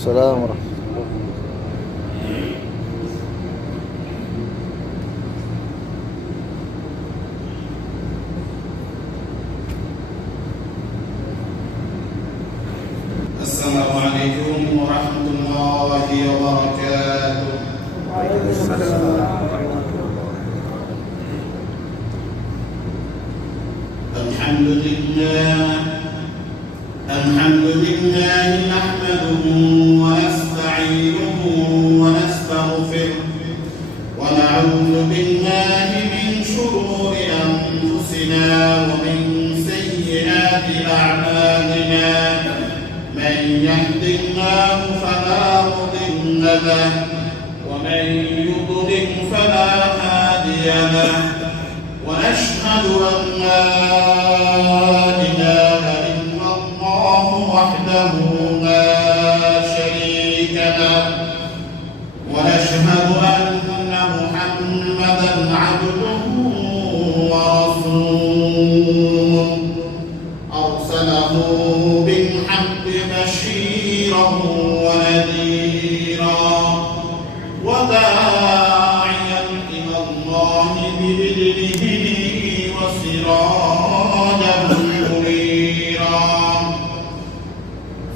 السلام ورحمة الله. السلام عليكم ورحمة الله وبركاته. وعليكم السلام ورحمة الله. الحمد لله نحمده ونستعينه ونستغفره ونعوذ بالله من شرور أنفسنا ومن سيئات أعمالنا. من يهد الله فلا مضل له ومن يضلل فلا هادي له. ونشهد أن لا إله إلا الله وحده لا شريك له. ونشهد أن محمدا عبده ورسوله أرسله بالحق بشيرا ونذيرا وداعيا إلى الله بإذنه وسراجا منيرا.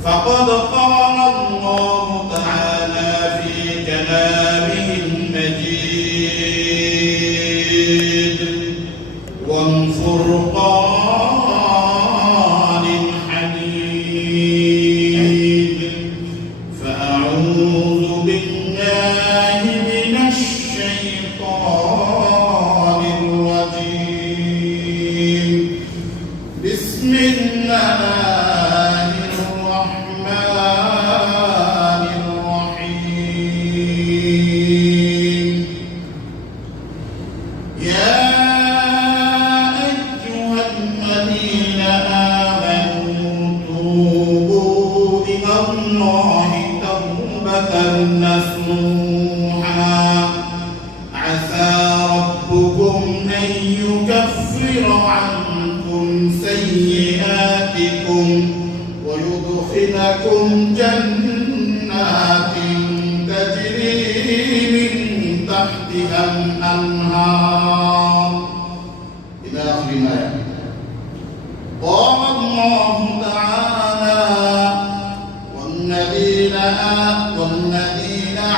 فقد قال الله تعالى في كلامه المجيد والفرقان الحميد. فأعوذ بالله من الشيطان الرجيم. بسم الله الرحمن الرحيم. يا أيها الذين آمنوا توبوا إلى الله توبة نصوحا. عسى ربكم أن يكفر عنكم سيئاتكم ويدخلكم جنات تجري من تحتها الأنهار إلى آخر الآية. قال الله تعالى والذين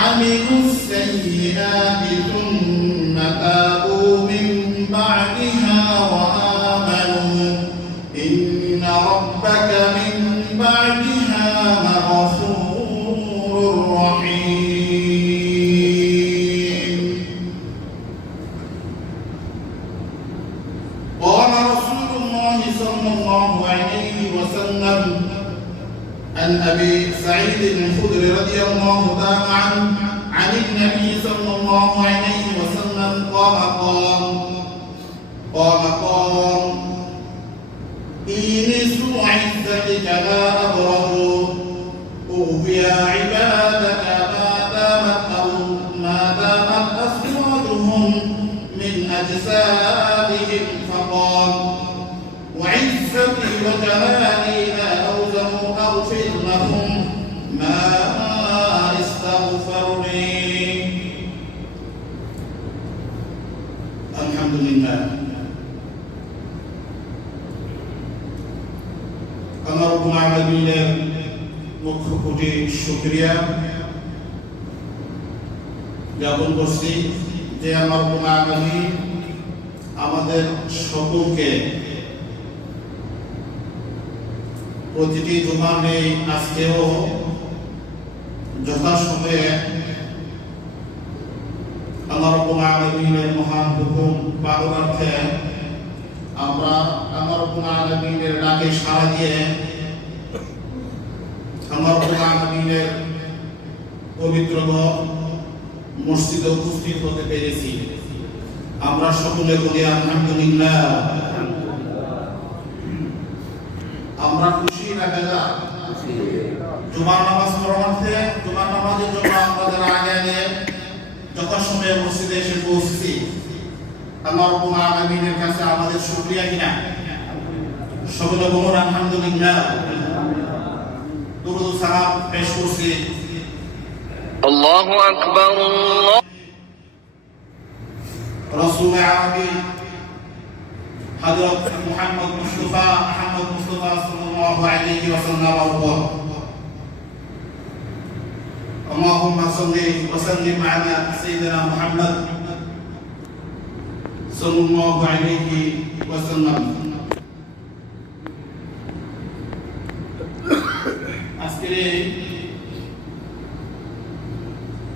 عملوا السيئات ثم تابوا من بعدها وآمنوا إن ربك من بعدها لغفور رحيم. قال رسول الله صلى الله عليه وسلم عن أبي سعيد الخدري رضي الله تعالى عنه عن النبي صلى الله عليه وسلم قال إنس عزتك لا أبرد أوفي عبادك ما دامت أسوادهم من أجسادهم. فقال وعزتي وجلالي لا أوزن أغفر لهم ما استغفرني. الحمد لله. আমার রব্বুল আলামিনের লক্ষ কোটি শুকরিয়া জ্ঞাপন করছি যে আমার রব্বুল আলামিন আমাদের সকলকে প্রতিটি জুমার নেই আজকেও যথাসময়ে আমার রব্বুল আলামিনের মহান হুকুম পালনার্থে আমরা আমার রব্বুল আলামিনের ডাকে সাড়া দিয়ে আমার রব্বুল আলামিনের পবিত্র মসজিদে উপস্থিত হতে পেরেছি। আমরা সকলে বলি আলহামদুলিল্লাহ। আমরা খুশি না বেজা? জুমার নামাজ পড়াতে জুমার নামাজের জন্য আমরা যারা আগে যথাসময়ে মসজিদে এসে পৌঁছেছি আল্লাহ রাব্বুল আলামিনের কাছে আমাদের শুকরিয়া কিনা? সকলে বলুন আলহামদুলিল্লাহ। দুরূদ সালাম পেশ করছি। আল্লাহু আকবার। রাসূল আরবি হযরত মুহাম্মদ মুস্তাফা সাল্লাল্লাহু আলাইহি ওয়াসাল্লাম উপর আল্লাহুম্মা সাল্লি ওয়া সাল্লিম আলা সাইয়্যিদিনা মুহাম্মদ সাল্লাল্লাহু আলাইহি ওয়াসাল্লাম। আজকের এই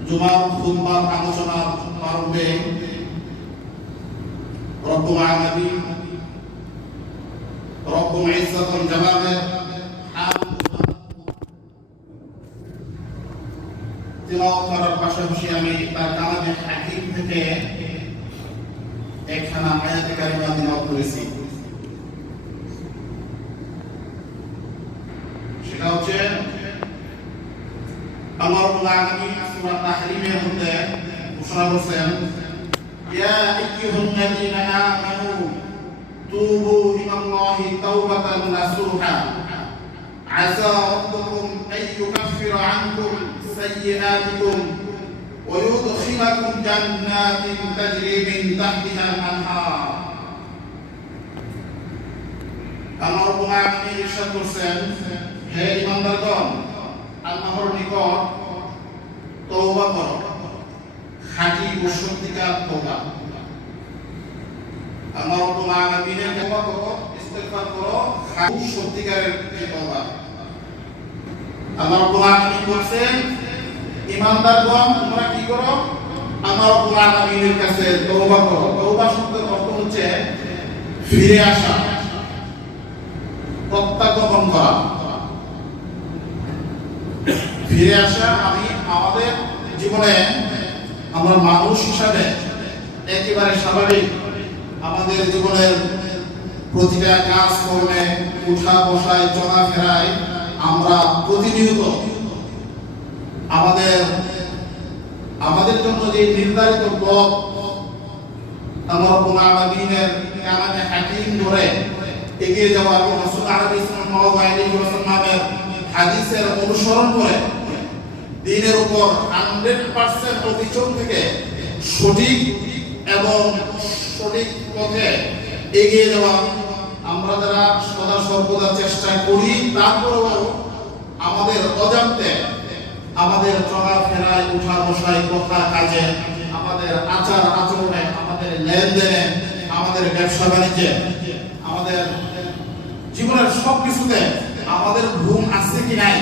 জুমার খুতবার আলোচনার প্রারম্ভে রব্বুল আলামিন রব্বুল ইজ্জাতুল জালালের তিলাওয়াত করার পাশাপাশি আমি তার কালামে হাকিম থেকে একখানা আয়াতে কারিমা তিলাওয়াত করেছি। সেটা হচ্ছে আল্লাহ রাব্বুল আলামিন সূরা তাহরিমের মধ্যে ঘোষণা করেছেন, ইয়া আইয়ুহাল্লাযীনা আমানু তুবু ইলাল্লাহি তাওবাতান নাসুহা আসা রাব্বুকুম আন ইউকাফিরা আনকুম সাইয়্যাতিকুম ওয়া ইউদখিলাকুম জান্নাতিন তাজরি মিন তাহতিহা আল-আনহার। আল্লাহ রাব্বুল আলামিন ইরশাদ করেছেন, হে ঈমানদারগণ, আল্লাহর নিকট তওবা করো, খাঁটি ও সত্যিকার তওবা। আল্লাহ রাব্বুল আলামিনের তওবা করো, ইস্তিগফার করো, খাঁটি সত্যিকারের তওবা। আল্লাহ রাব্বুল আলামিন বলেন, ঈমানদারগণ তোমরা কি করো? আল্লাহ রাব্বুল আলামিনের কাছে তওবা করো। তওবা শব্দের অর্থ হচ্ছে ফিরে আসা, প্রত্যাগমন করা। ফিরে আসা আমি আমাদের জীবনে আমরা মানুষ হিসাবে একেবারে স্বাভাবিক আমাদের জীবনের প্রতিটা কাজ কর্মে উঠা বসায় চলাফেরায় আমরা প্রতিনিয়ত আমাদের জন্য যে নির্ধারিত পথ আল্লাহ রাব্বুল আলামিনের কালামে হাকিম ধরে এগিয়ে যাওয়া এবং রাসূল সাল্লাল্লাহু আলাইহি ওয়াসাল্লামের হাদিসের অনুসরণ করে দ্বীনের উপর 100% অবিচল থেকে সঠিক এবং সঠিক পথে এগিয়ে যাওয়া আমরা যারা সদা সর্বদা চেষ্টা করি, তারপরেও আমাদের অজান্তে আমাদের চলাফেরায় উঠা বসায় কথা কাজে আমাদের আচার আচরণে আমাদের লেনদেনে আমাদের ব্যবসা বাণিজ্যে আমাদের জীবনের সব কিছুতে আমাদের ভুল আছে কি নাই।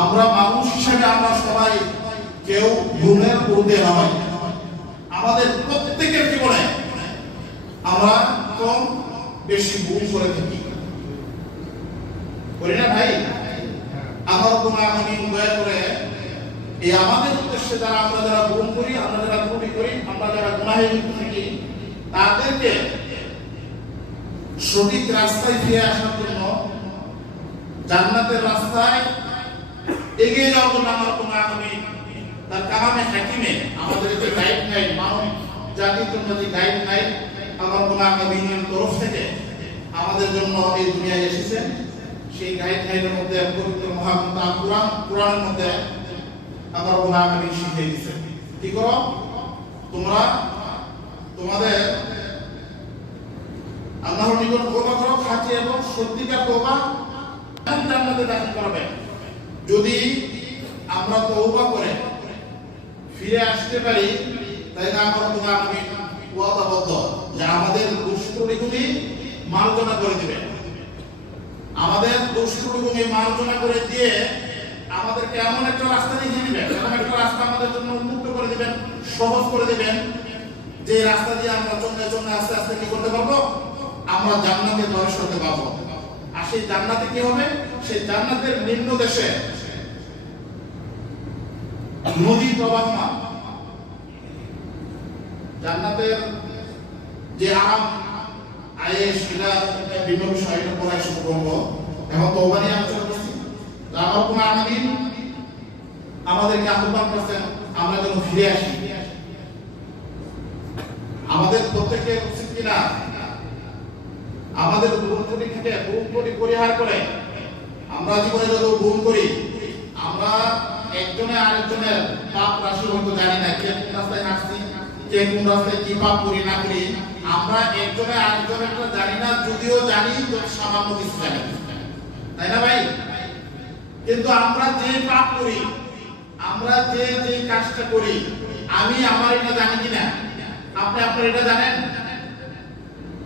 আমরা মানুষ হিসেবে আমরা সবাই কেউ ভুলের ঊর্ধ্বে নয়। আমাদের প্রত্যেকের জীবনে আমরা কম বেশি ভুল করে থাকি, করি না ভাই? আমার কোন আমি দয়া করে এই আমাদের উদ্দেশ্যে আমরা যারা ভুল করি, আমরা যারা ত্রুটি করি, আমরা যারা গুনাহে লিপ্ত থাকি, তাদেরকে সঠিক রাস্তায় ফিরে আসার জন্য, জান্নাতের রাস্তায় এগিয়ে যাওয়ার জন্য আমার কোন আমি তার কালামে হাকিমে আমাদের যে গাইডলাইন, মানব জাতির জন্য যে গাইডলাইন আমার কোন আগামীর তরফ থেকে আমাদের জন্য এই দুনিয়ায় এসেছেন, সেই গাইডলাইনের মধ্যে পবিত্র মহাগ্রন্থ কোরআনের মধ্যে আমার কোন আগামী শিখিয়ে দিয়েছেন। কি করো তোমরা? তোমাদের আল্লাহর নিকট তওবা করো, খাঁটি এবং সত্যিকার তওবা, জান্নাতে দাখিল করবে। যদি আমরা তওবা করে ফিরে আসতে পারি, তাহলে আমরা কোন আমি ওয়াদাবদ্ধ যে আমাদের দুষ্কৃতিগুলি মার্জনা করে দিবে, আমাদের দুষ্কৃতিগুলি মার্জনা করে দিয়ে আমাদেরকে এমন একটা রাস্তা দেখিয়ে দিবেন, এমন একটা রাস্তা আমাদের জন্য উন্মুক্ত করে দিবেন, সহজ করে দিবেন, যে রাস্তা দিয়ে আমরা চলতে চলতে আস্তে আস্তে কি করতে পারবো? আমরা জান্নাতে প্রবেশ করতে পারবো। আর সেই জান্নাতে কি হবে? সেই জান্নাতের নিম্ন দেশে নদী প্রবাহমান, জান্নাতের যে আরাম আয়েশ, এটা বিভিন্ন বিষয়, এটা পড়াই শুরু করবো। এখন তওবা নিয়ে আলোচনা করছি। আমার কোন আমিন আমাদেরকে আহ্বান করছেন আমরা যেন ফিরে আসি। আমাদের প্রত্যেকের উচিত কিনা আমাদের ভুল ত্রুটি থেকে ভুল ত্রুটি পরিহার করে আমরা জীবনে যত ভুল করি, আমরা একজনে আরেকজনের পাপ রাশি হয়তো জানি না, কে কোন রাস্তায় হাঁটছি, কে কোন রাস্তায় কি পাপ করি না করি, আমরা একজনে আরেকজনেরটা জানি না, যদিও জানি তো সামান্য কিছু জানি, তাই না ভাই? কিন্তু আমরা যে পাপ করি, আমরা যে কাজটা করি, আমি আমার এটা জানি কিনা, আপনি আপনার এটা জানেন?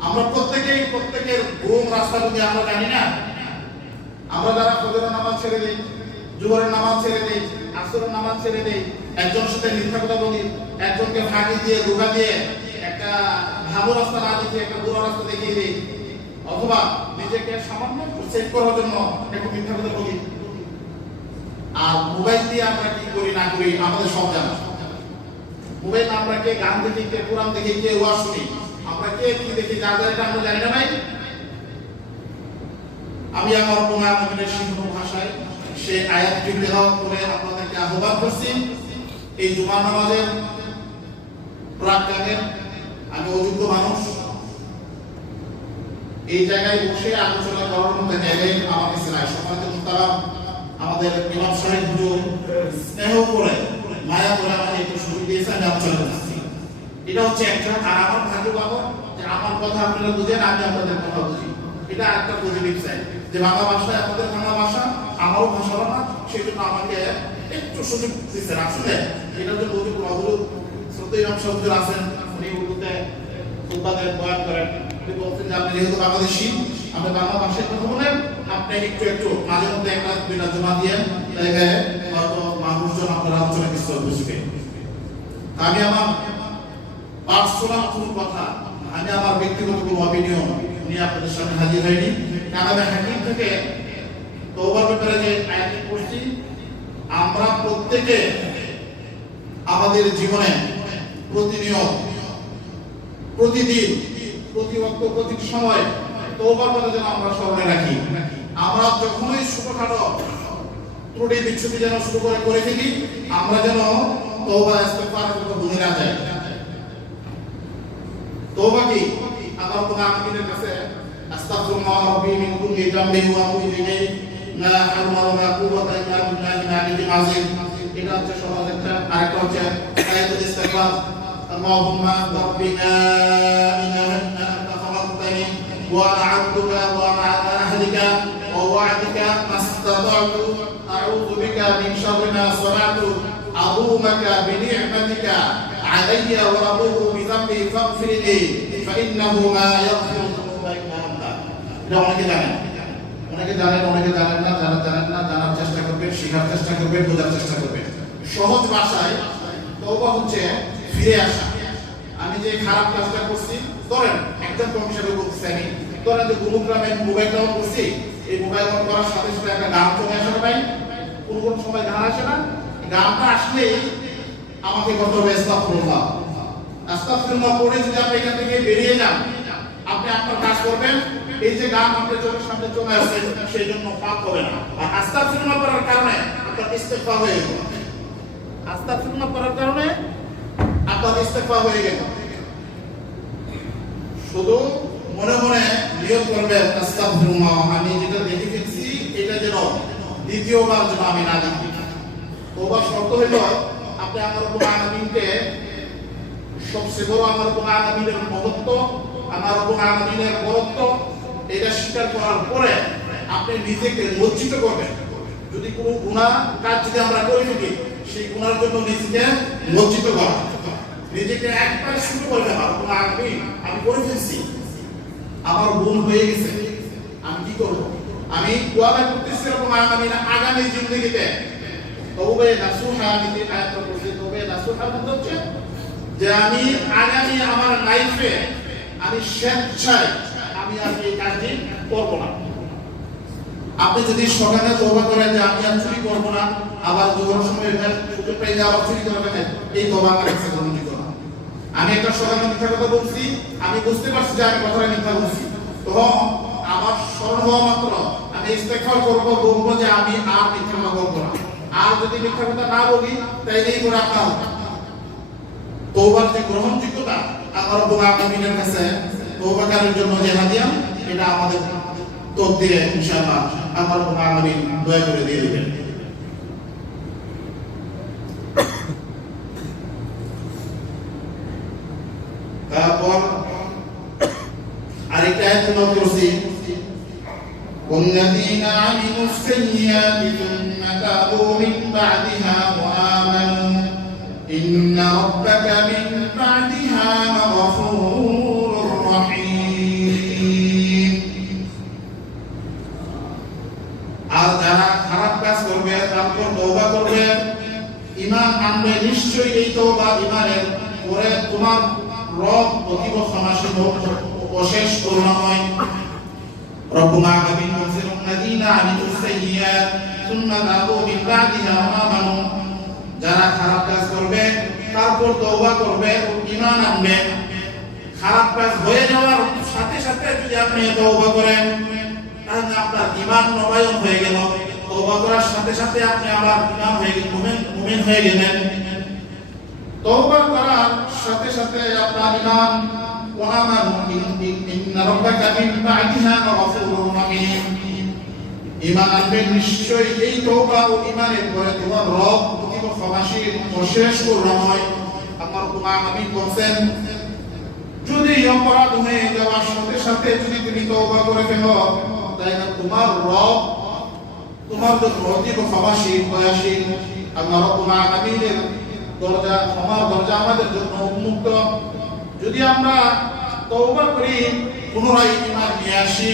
আমরা প্রত্যেকের ভুল রাস্তা যদি আমরা জানি না, আমরা যারা ফজরের নামাজ ছেড়ে দিই, জোহরের নামাজ ছেড়ে দিই, আসরের নামাজ ছেড়ে দিই, একজনের সাথে মিথ্যা কথা বলি, একজনকে ফাঁকি দিয়ে ধোঁকা দিয়ে একটা ভালো রাস্তা না দেখিয়ে একটা বুড়ো রাস্তা দেখিয়ে দিই, অথবা নিজেকে সামান্য সেভ করার জন্য একটু মিথ্যা কথা বলি। আর মোবাইল দিয়ে আমরা কি করি না করি আমাদের সব জানা। মোবাইল আমরা কে গান দেখি, কে কোরআন দেখি, কে ওয়াজ শুনি, আমরা কে কি দেখি, যার এটা আমরা জানি না ভাই। আমি আমার প্রমাণের সিন্ধু ভাষায় সেই আয়াতটি তেলাওয়াত করে আপনাদেরকে আহ্বান করছি। এই জুমা নামাজের প্রাক্কালে আমি অযোগ্য মানুষ, এই জায়গায় বসে আলোচনা করার মতো জায়গায় আমার কাছে নাই। সম্মানিত মুহতারাম, আমাদের ইমাম সাহেব হুজুর স্নেহ করে মায়া করে আমাকে একটু সুযোগ দিয়েছে, আমি আলোচনা করছি। এটা হচ্ছে একটা, আর আমার ভাগ্য পাবো যে আমার কথা আপনারা বুঝেন, আমি আপনাদের কথা বুঝি। এটা একটা পজিটিভ সাইড, যে বাংলা ভাষায় আমাদের বাংলা ভাষা আমারও ভাষা না, সেই জন্য আমাকে একটু সুযোগ দিচ্ছেন। আসলে এটা যে হুজুর শ্রদ্ধেয় ইমাম সাহেব হুজুর আছেন, উনি উর্দুতে খুতবা দেন, বয়ান করেন। উনি বলছেন যে আপনি যেহেতু বাংলাদেশি, আপনি বাংলা ভাষায় কথা বলেন, আপনি একটু মাঝে মধ্যে একটা দুইটা জমা দিয়ে তাইলে হয়তো মানুষজন আপনার আলোচনা কিছু বুঝবে। আমি আমার পার্সোনাল কোনো কথা, আমি আমার ব্যক্তিগত কোনো অপিনিয়ন নিয়ে আপনাদের সামনে হাজির হয়নি। কালামে হাকিম থেকে তওবার ব্যাপারে যে আয়াতটি পড়ছি, আমরা প্রত্যেকে আমাদের জীবনে প্রতিনিয়ত, প্রতিদিন, প্রতি ওয়াক্ত, প্রতি সময় তওবার কথা যেন আমরা স্মরণে রাখি। আমরা যখনই ছোটখাটো ত্রুটি বিচ্ছুতি যেন শুরু করে ফেলি, আমরা যেন তওবা ইস্তেগফারের কথা ভুলে না যাই। তওবা কি? আল্লাহ তাআলার কাছে আস্তাগফিরুল্লাহ রাব্বি মিন কুল্লি যামবি ওয়া আতুবু ইলাইহি লা হাওলা ওয়া লা কুওয়াতা ইল্লা বিল্লাহিল আলিয়্যিল আযীম। এটা হচ্ছে সহজ একটা। আরেকটা হচ্ছে আয়াতুল ইস্তিগফার, আল্লাহুম্মা রাব্বি লা ইলাহা ইল্লা আনতা খালাকতানি ওয়া আনা আবদুকা ওয়া আনা আলা আহদিকা ওয়া ওয়া'দিকা মাস্তাতা'তু আউযু বিকা মিন শাররি মা সানা'তু আযুমাকা বিনি'মাতিকা আলাইয়া ওয়া আবুউ বিযামবি ফাগফিরলি ফাইন্নাহু মা ইয়াগফিরু যুনুবা ইল্লা আনতা। এটা অনেকে জানেন, অনেকে জানেন না, জানার চেষ্টা করবেন, শেখার চেষ্টা করবেন, বোঝার চেষ্টা করবেন। সহজ ভাষায় তওবা হচ্ছে ফিরে আসা। আমি যে খারাপ কাজটা করছি, ধরেন একজন কম হিসাবে বলতেছি, আমি ধরেন যে গুরুগ্রামে মোবাইল ডাউন করছি, এই মোবাইল ডাউন করার সাথে সাথে একটা গান চলে আসে না ভাই? কোন সময় গান আসে না? গানটা আসলেই আমাকে করতে হবে আস্তাগফিরুল্লাহ। আস্তাগফিরুল্লাহ পড়ে যদি আপনি এখান থেকে বেরিয়ে যান, আপনি আপনার কাজ করবেন, এই যে গান আপনার চোখের সামনে চলে আসছে, সেই জন্য পাপ হবে না। আর আস্তাগফিরুল্লাহ করার কারণে আপনার ইস্তেগফার হয়ে গেল। আস্তাগফিরুল্লাহ করার কারণে আপনার ইস্তেগফার হয়ে গেল। শুধু মনে মনে নিয়ত করবেন, আস্তাগফিরুল্লাহ, আমি যেটা দেখে ফেলছি এটা যেন দ্বিতীয়বার যেন আমি না দেখি। তওবার শর্ত হলো আপনি আমার রব্বুল আলামিনকে, সবচেয়ে বড় আমার রব্বুল আলামিনের মহত্ব, আমার রব্বুল আলামিনের বরত্ব, এটা স্বীকার করার পরে আপনি নিজেকে লজ্জিত করবেন। যদি কোনো গুনাহ কাজ যদি আমরা করে থাকি, সেই গুনার জন্য নিজেকে লজ্জিত করা, নিজেকে একবারে শুরু করবে, রব্বুল আলামিন আমি করে ফেলছি, আমার ভুল হয়ে গেছে, আমি কি করব? আমি ওয়াদা করতেছি রব্বুল আলামিন আগামী জিন্দেগিতে তওবা নাসুহা নিতে আয়াতটা পড়ছি। তওবা নাসুহা হচ্ছে যে আমি আগামী আমার লাইফে আমি স্বেচ্ছায় আমি আর এই কাজটি করব না। আপনি যদি সকালে তওবা করেন যে আমি আর চুরি করব না, আবার জোহর সময় সুযোগ পেয়ে যে আবার চুরি করবেন, এই তওবা আমার কাছে গ্রহণযোগ্য না। আমি একটা সকালে মিথ্যা কথা বলছি, আমি বুঝতে পারছি যে আমি কথাটা মিথ্যা বলছি, তো আমার স্মরণ হওয়া মাত্র আমি ইস্তেগফার করবো, বলবো যে আমি আর মিথ্যা কথা বলবো না। আর যদি মিথ্যা কথা না বলি, তাইলেই করে আপনার তওবার যে গ্রহণযোগ্যতা আমার রব্বুল আলামিনের কাছে তওবাকারীর জন্য যে হাদিয়া, এটা আমাদের তকদিরে ইনশাআল্লাহ আল্লাহ রাব্বুল আলামিন দয়া করে দিয়ে দিবেন। তারপর আরেকটা আয়াত তেলাওয়াত করছি, والذين عملوا السيئات ثم تابوا من بعدها وآمنوا إن ربك من بعدها لغفور رحيم। আর যারা খারাপ কাজ করবে তারপর তওবা করবে, ঈমান আনবে, নিশ্চয়ই এই তওবা ঈমানের পরে তোমার রব অতীব ক্ষমাশীল অশেষ করুণাময়। রব্বুল আলামিন বলেন الذين عملوا السيئات ثم تابوا من بعدها وآمنوا, যারা খারাপ কাজ করবে তারপর তওবা করবে ও ঈমান আনবে। খারাপ কাজ হয়ে যাওয়ার সাথে সাথে যদি আপনি তওবা করেন তাহলে আপনার ঈমান নবায়ন হয়ে গেল। তওবা করার সাথে সাথে আপনি আবার ঈমান হয়ে গেলেন, মুমিন হয়ে গেলেন। তওবা করার সাথে সাথে আপনার ঈমান وآمنوا إن ربك من بعدها لغفور رحيم, ঈমান আনবেন, নিশ্চয়ই এই তওবা ও ঈমানের পরে তোমার রব অতীব ক্ষমাশীল অশেষ করুণাময়। আল্লাহ রাব্বুল আলামিন বলেন যদি অপরাধ হয়ে যাওয়ার সাথে সাথে যদি তুমি তওবা করে ফেলো তাহলে তোমার রব তোমার জন্য অতীব ক্ষমাশীল দয়াশীল। আল্লাহ রাব্বুল আলামিনের দরজা, ক্ষমার দরজা আমাদের জন্য উন্মুক্ত। যদি আমরা তওবা করি, পুনরায় ঈমান নিয়ে আসি,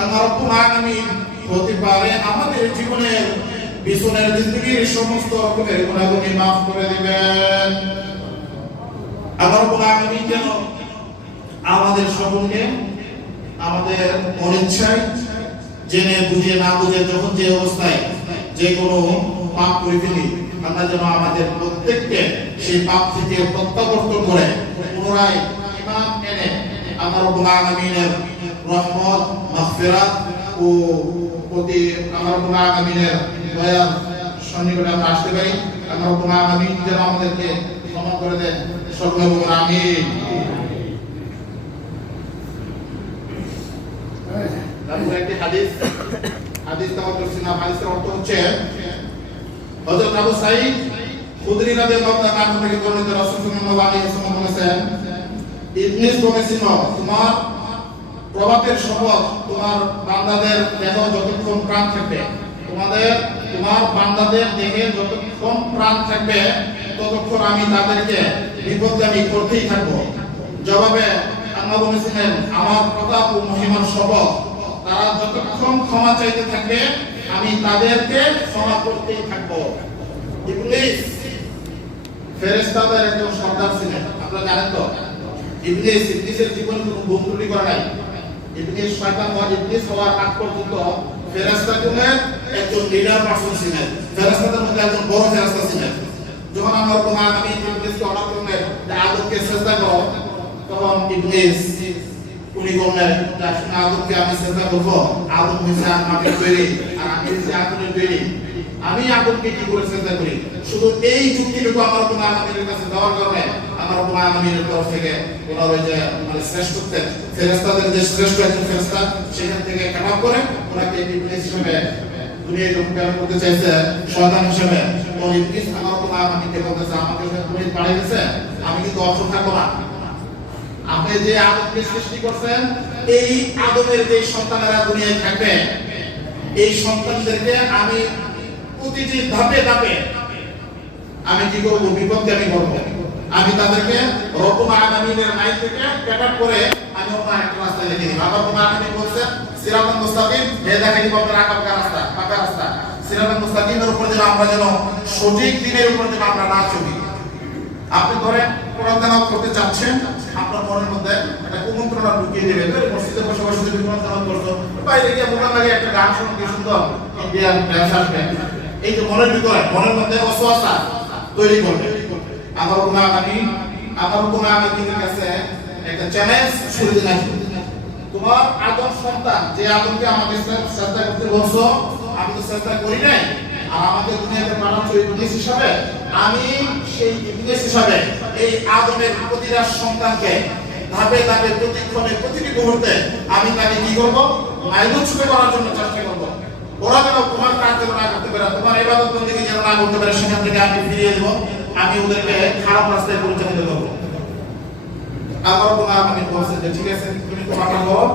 আল্লাহ রাব্বুল আলামিন হতে পারে আমাদের জীবনের পিছনের জিন্দেগীর সমস্ত রকমের গুনাহগুলি মাফ করে দিবেন। আল্লাহ রাব্বুল আলামিন যেন আমাদের সকলকে আমাদের অনিচ্ছায় জেনে বুঝে না বুঝে যখন যে অবস্থায় যে কোনো পাপ করে ফেলি, আল্লাহ যেন আমাদের প্রত্যেককে সেই পাপ থেকে প্রত্যাবর্তন করে পুনরায় ঈমান এনে আল্লাহ রাব্বুল আলামিনের রহমত, মাগফিরাত ও প্রতি আল্লাহ রাব্বুল আলামিনের দয়ার সন্নিকটে আমরা আসতে পারি। আল্লাহ রাব্বুল আলামিন যেন আমাদেরকে ক্ষমা করে দেন, সকলে বলুন আমিন। তারপর একটি হাদিস তেলাওয়াত করছি না, হাদিসের অর্থ হচ্ছে হযরত আবু সাঈদ খুদরি রাদিয়াল্লাহু তাআলা আনহু থেকে বর্ণিত, রাসূল সাল্লাল্লাহু আলাইহি ওয়াসাল্লাম বলেছেন ইবলিস বলেছিল তোমার প্রভাতের শপথ, তোমার বান্দাদের দেহ যতক্ষণ প্রাণ থাকবে, তোমার বান্দাদের দেহে যতক্ষণ প্রাণ থাকবে ততক্ষণ আমি তাদেরকে বিপদগামী করতেই থাকবো। জবাবে আল্লাহ বলেছিলেন আমার প্রতাপ ও মহিমার শপথ, তারা যতক্ষণ ক্ষমা চাইতে থাকবে আমি তাদেরকে ক্ষমা করতেই থাকবো। ইবলিস ফেরেশতাদের একজন সর্দার ছিলেন, আপনারা জানেন তো। ইবলিসের জীবনে কোনো ভুল ত্রুটি করে নাই। ইবলিস শয়তান হওয়ার, ইবলিস হওয়ার আগ পর্যন্ত ফেরেশতাদের একজন লিডার পারসন ছিলেন, ফেরেশতাদের মধ্যে একজন বড় ফেরেশতা ছিলেন। যখন আল্লাহ রাব্বুল আলামিন ইবলিসকে অর্ডার করলেন যে আদমকে সিজদা করো, তখন ইবলিস উনি বললেন আদমকে আমি সিজদা করব, আদম হইছে মাটির তৈরি আর আমি হইছি আগুনের তৈরি, আমি আদমকে কি করে সিজদা করি। শুধু এই যুক্তিটুকু আমার রাব্বুল আলামিনের কাছে দেওয়ার কারণে আমার রাব্বুল আলামিনের তরফ থেকে ওনার ওই যে মানে শ্রেষ্ঠত্বের ফেরেশতাদের যে শ্রেষ্ঠ একজন ফেরেশতা সেখান থেকে কাটাপ করে ওনাকে ইবলিস হিসেবে দুনিয়ায় যখন প্রেরণ করতে চাইছে শয়তান হিসেবে, তখন ইবলিস আমার রাব্বুল আলামিনকে বলতেছে আমাকে তুমি পাঠিয়ে দিয়েছে, আমি কিন্তু অর্থ থাকবো না। আপনি যে আদমকে সৃষ্টি করছেন এই আদমের যে সন্তানেরা দুনিয়ায় থাকবে এই সন্তানদেরকে আমি প্রতিটি ধাপে ধাপে আমি কি করব, বিপদকে আমি করব। আমি তাদেরকে রব্বুল আলামিনের আইন থেকে ক্যাটার করে আমি আপনার একটা রাস্তা লিখে দিব। আবার রব্বুল আলামিন বলছে সিরাতাল মুস্তাকিম, হে দেখাই দিব আপনার আঁকা রাস্তা, পাকা রাস্তা। সিরাতাল মুস্তাকিমের উপর যেন আমরা যেন সঠিক দিনের উপর যেন আমরা না চলি। আপনি ধরেন কোরআন তেলাওয়াত করতে চাচ্ছেন, আপনার মনের মধ্যে একটা কুমন্ত্রণা ঢুকিয়ে দেবে, মসজিদে বসে বসে যদি কোরআন তেলাওয়াত করছো, বাইরে গিয়ে মনে লাগে একটা গান শুনতে সুন্দর ইন্ডিয়ান ড্যান্স আসবে, এই যে মনের ভিতরে মনের মধ্যে অসুয়াশা তৈরি করবে। আমার রাব্বুল আলামিনের কাছে একটা চ্যালেঞ্জ ছুড়ে দিলেন, তোমার আদম সন্তান যে আদমকে আমাকে শ্রদ্ধা করতে বলছো, আমি তো শ্রদ্ধা করি নাই, আর আমাকে দুনিয়াতে পাঠাচ্ছ ইবলিস হিসাবে, আমি সেই ইবলিস হিসাবে এই আদমের প্রতিটা সন্তানকে ধাপে ধাপে প্রতিক্ষণে প্রতিটি মুহূর্তে আমি তাকে কি করবো, মাইলচ্যুত করার জন্য চেষ্টা করবো। ওরা যেন তোমার কাজ যেন না করতে পারে, তোমার ইবাদত বন্দেগী যেন না করতে পারে, সেখান থেকে আমি ফিরিয়ে দেবো, আমি ওদেরকে খারাপ রাস্তায় পরিচালিত করবো। আমার কোনো আমি বলছি যে ঠিক আছে তুমি তোমারটা করো,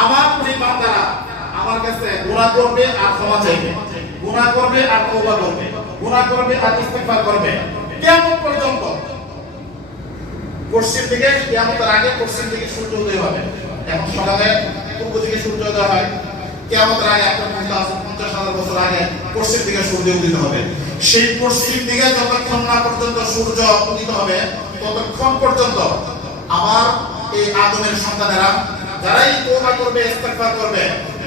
আমার যে বান্দারা আমার কাছে গুনাহ করবে আর ক্ষমা চাইবে, গুনাহ করবে আর তওবা করবে, গুনাহ করবে আর ইস্তিগফার করবে কিয়ামত পর্যন্ত। পশ্চিম দিকে কিয়ামতের আগে পশ্চিম দিকে সূর্য উদয় হবে। এখন সকালে পূর্ব দিকে সূর্য উদয় হয়, কিয়ামতের আগে একটা 50,000 বছর আগে পশ্চিম দিকে সূর্য উদিত হবে। সেই পশ্চিম দিকে যতক্ষণ না পর্যন্ত সূর্য উদিত হবে ততক্ষণ পর্যন্ত আমার এই আদমের সন্তানেরা যারাই তওবা করবে ইস্তিগফার করবে,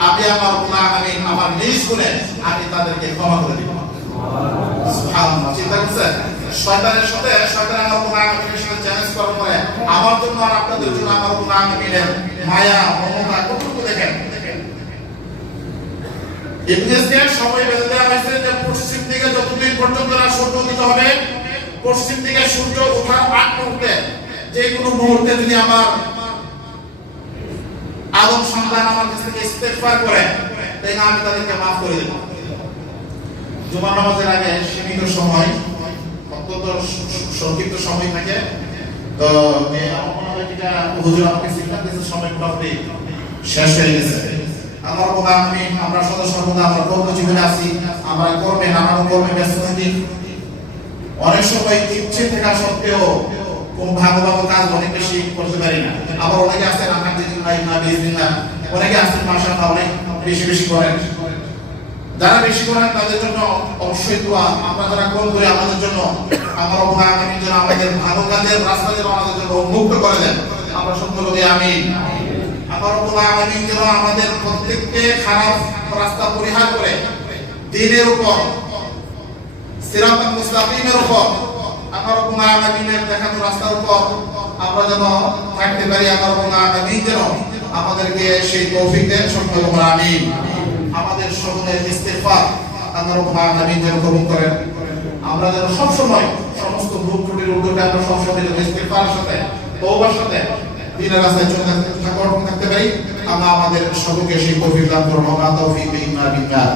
আমি আমার গুনাহ আমি আমার নিজ গুণে আমি তাদেরকে ক্ষমা করে দিব। সুবহানাল্লাহ। চিন্তা করছেন শয়তানের সাথে শয়তান আমার গুনাহ আমি সাথে চ্যালেঞ্জ করার পরে আমার জন্য আর আপনাদের জন্য আমার গুনাহ আমি মায়া মমতা কতটুকু দেখেন। ইবলিসকে সময় বেঁধে দেওয়া হয়েছে যে পশ্চিম দিকে যতদিন পর্যন্ত না সূর্য উদিত হবে, পশ্চিম দিকে সূর্য ওঠার আগ মুহূর্তে যে কোনো মুহূর্তে যদি আমার আদম সন্তান আমার কাছ থেকে ইস্তেগফার করে তাই না আমি তাদেরকে মাফ করে দেব। জুমার নামাজের আগে সীমিত সময়, অত্যন্ত সংক্ষিপ্ত সময় থাকে, তো আমার মনে হয় যেটা হুজুর আমাকে সিদ্ধান্ত দিয়েছে সময় মোটামুটি শেষ হয়ে গেছে। আমার কথা আমরা সর্বদা আমরা কর্মজীবনে আছি, আমরা কর্মে নানান কর্মে ব্যস্ত থাকি, অনেক সময় ইচ্ছে থাকা সত্ত্বেও কোন ভালো কাজ অনেক বেশি করতে পারি না। আবার অনেকে আছেন আলহামদুলিল্লাহ অনেকে আছেন মাশাআল্লাহ অনেক বেশি বেশি করেন। যারা বেশি করেন তাদের জন্য অবশ্যই দোয়া। আমরা যারা কম করি আমাদের জন্য আমার উপহার আগামীর জন্য আমাদের ভালো কাজের রাস্তা যেন আমাদের জন্য উন্মুক্ত করে দেন। আমরা সত্য লোকে আমিন। আমার উপহার আগামীর জন্য আমাদের প্রত্যেককে খারাপ রাস্তা পরিহার করে দ্বীনের উপর সিরাতাল মুস্তাকিমের উপর আমার উপহার আগামীর দেখানো রাস্তার উপর আমরা যেন থাকতে পারি। আমার উপহার আগামী যেন আমাদেরকে সেই তৌফিক দেন। সত্য লোকে আমিন। আমাদের সকলের ইস্তেগফার আল্লাহর উপহার আমিন যেন কবুল করেন। আমরা যেন সব সময় সমস্ত ভুল ত্রুটির উদ্যোগে আমরা সব সময় যেন ইস্তেগফারের সাথে তওবার সাথে দ্বীনের রাস্তায় চলতে থাকতে পারি। আমরা আমাদের সকলকে সেই তৌফিক দান করুন। ওয়া তৌফিক বিল্লাহ।